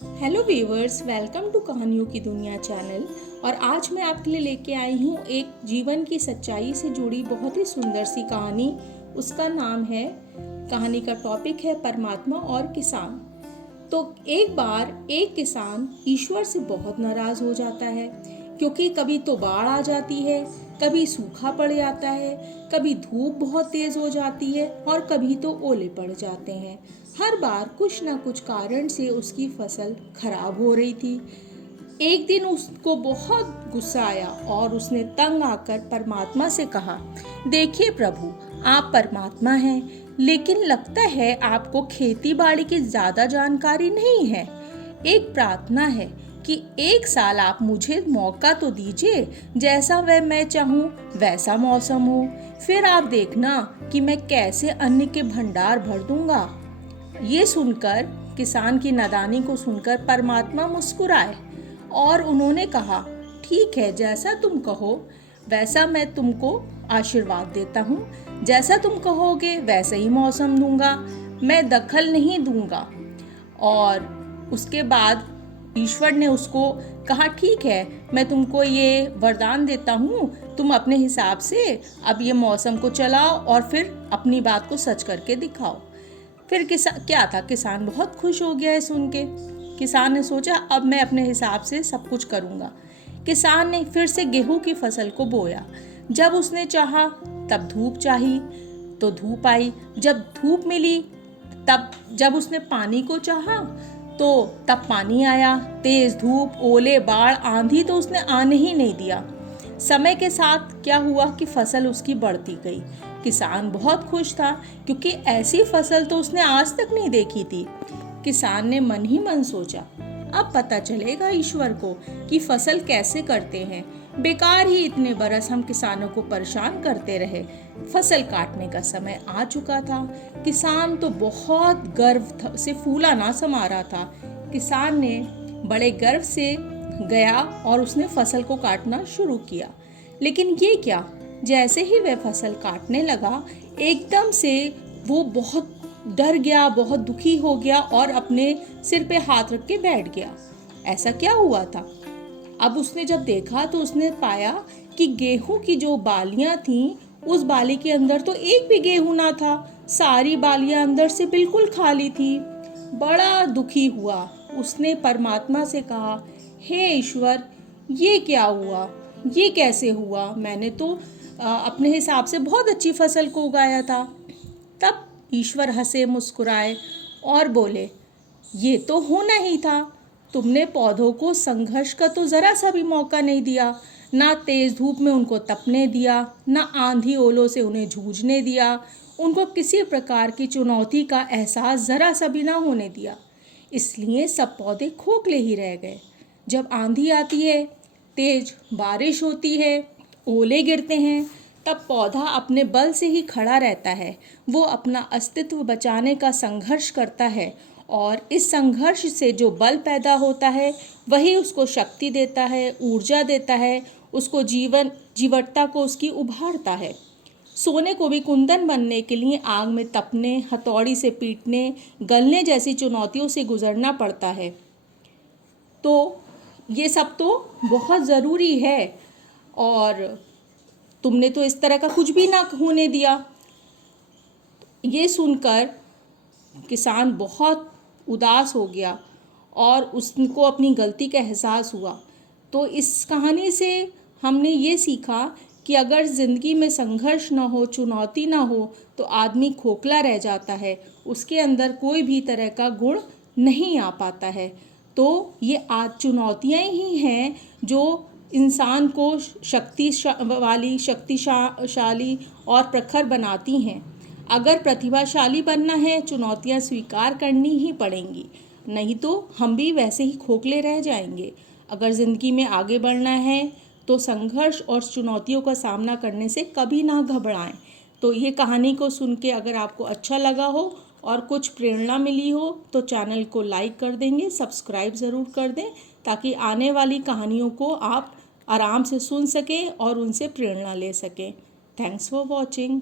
Hello viewers, welcome to कहानियों की दुनिया चैनल। और आज मैं आपके लिए लेके आई हूँ एक जीवन की सच्चाई से जुड़ी बहुत ही सुंदर सी कहानी। उसका नाम है, कहानी का टॉपिक है परमात्मा और किसान। तो एक बार एक किसान ईश्वर से बहुत नाराज हो जाता है, क्योंकि कभी तो बाढ़ आ जाती है, कभी सूखा पड़ जाता है, कभी धूप बहुत तेज हो जाती है और कभी तो ओले पड़ जाते हैं। हर बार कुछ ना कुछ कारण से उसकी फसल खराब हो रही थी। एक दिन उसको बहुत गुस्सा आया और उसने तंग आकर परमात्मा से कहा, देखिए प्रभु, आप परमात्मा हैं, लेकिन लगता है आपको खेती बाड़ी की ज़्यादा जानकारी नहीं है। एक प्रार्थना है कि एक साल आप मुझे मौका तो दीजिए, जैसा वह मैं चाहूँ वैसा मौसम हो। फिर आप देखना कि मैं कैसे अन्न के भंडार भर दूंगा। ये सुनकर, किसान की नादानी को सुनकर परमात्मा मुस्कुराए और उन्होंने कहा, ठीक है, जैसा तुम कहो वैसा मैं तुमको आशीर्वाद देता हूँ। जैसा तुम कहोगे वैसे ही मौसम दूंगा, मैं दखल नहीं दूंगा। और उसके बाद ईश्वर ने उसको कहा, ठीक है, मैं तुमको ये वरदान देता हूँ, तुम अपने हिसाब से अब ये मौसम को चलाओ और फिर अपनी बात को सच करके दिखाओ। फिर क्या था, किसान बहुत खुश हो गया है सुन के। किसान ने सोचा, अब मैं अपने हिसाब से सब कुछ करूँगा। किसान ने फिर से गेहूं की फसल को बोया। जब उसने चाहा तब धूप चाहिए तो धूप आई, जब धूप मिली तब, जब उसने पानी को चाहा तो तब पानी आया। तेज धूप, ओले, बाढ़, आंधी तो उसने आने ही नहीं दिया। समय के साथ क्या हुआ कि फसल उसकी बढ़ती गई। किसान बहुत खुश था, क्योंकि ऐसी फसल तो उसने आज तक नहीं देखी थी। किसान ने मन ही मन सोचा, अब पता चलेगा ईश्वर को कि फसल कैसे करते हैं। बेकार ही इतने बरस हम किसानों को परेशान करते रहे। फसल काटने का समय आ चुका था। किसान तो बहुत गर्व से फूला ना समा रहा था। किसान ने बड़े गर्व से गया और उसने फसल को काटना शुरू किया। लेकिन ये क्या, जैसे ही वह फसल काटने लगा, एकदम से वो बहुत डर गया, बहुत दुखी हो गया और अपने सिर पे हाथ रख के बैठ गया। ऐसा क्या हुआ था? अब उसने जब देखा तो उसने पाया कि गेहूं की जो बालियां थीं, उस बाली के अंदर तो एक भी गेहूं ना था। सारी बालियां अंदर से बिल्कुल खाली थी। बड़ा दुखी हुआ। उसने परमात्मा से कहा, हे ईश्वर, ये क्या हुआ, ये कैसे हुआ? मैंने तो अपने हिसाब से बहुत अच्छी फसल को उगाया था। तब ईश्वर हंसे मुस्कुराए और बोले, ये तो होना ही था। तुमने पौधों को संघर्ष का तो जरा सा भी मौका नहीं दिया, ना तेज धूप में उनको तपने दिया, ना आंधी ओलों से उन्हें जूझने दिया, उनको किसी प्रकार की चुनौती का एहसास जरा सा भी ना होने दिया। इसलिए सब पौधे खोखले ही रह गए। जब आंधी आती है, तेज बारिश होती है, ओले गिरते हैं, तब पौधा अपने बल से ही खड़ा रहता है। वो अपना अस्तित्व बचाने का संघर्ष करता है, और इस संघर्ष से जो बल पैदा होता है वही उसको शक्ति देता है, ऊर्जा देता है, उसको जीवटता को उसकी उभारता है। सोने को भी कुंदन बनने के लिए आग में तपने, हथौड़ी से पीटने, गलने जैसी चुनौतियों से गुजरना पड़ता है। तो ये सब तो बहुत ज़रूरी है, और तुमने तो इस तरह का कुछ भी ना होने दिया। ये सुनकर किसान बहुत उदास हो गया और उसको अपनी गलती का एहसास हुआ। तो इस कहानी से हमने ये सीखा कि अगर ज़िंदगी में संघर्ष ना हो, चुनौती ना हो, तो आदमी खोखला रह जाता है, उसके अंदर कोई भी तरह का गुण नहीं आ पाता है। तो ये आज चुनौतियाँ ही हैं जो इंसान को शक्तिशाली और प्रखर बनाती हैं। अगर प्रतिभाशाली बनना है, चुनौतियां स्वीकार करनी ही पड़ेंगी, नहीं तो हम भी वैसे ही खोखले रह जाएंगे। अगर ज़िंदगी में आगे बढ़ना है तो संघर्ष और चुनौतियों का सामना करने से कभी ना घबराएं। तो ये कहानी को सुन के अगर आपको अच्छा लगा हो और कुछ प्रेरणा मिली हो तो चैनल को लाइक कर देंगे, सब्सक्राइब ज़रूर कर दें, ताकि आने वाली कहानियों को आप आराम से सुन सकें और उनसे प्रेरणा ले सकें। Thanks for watching.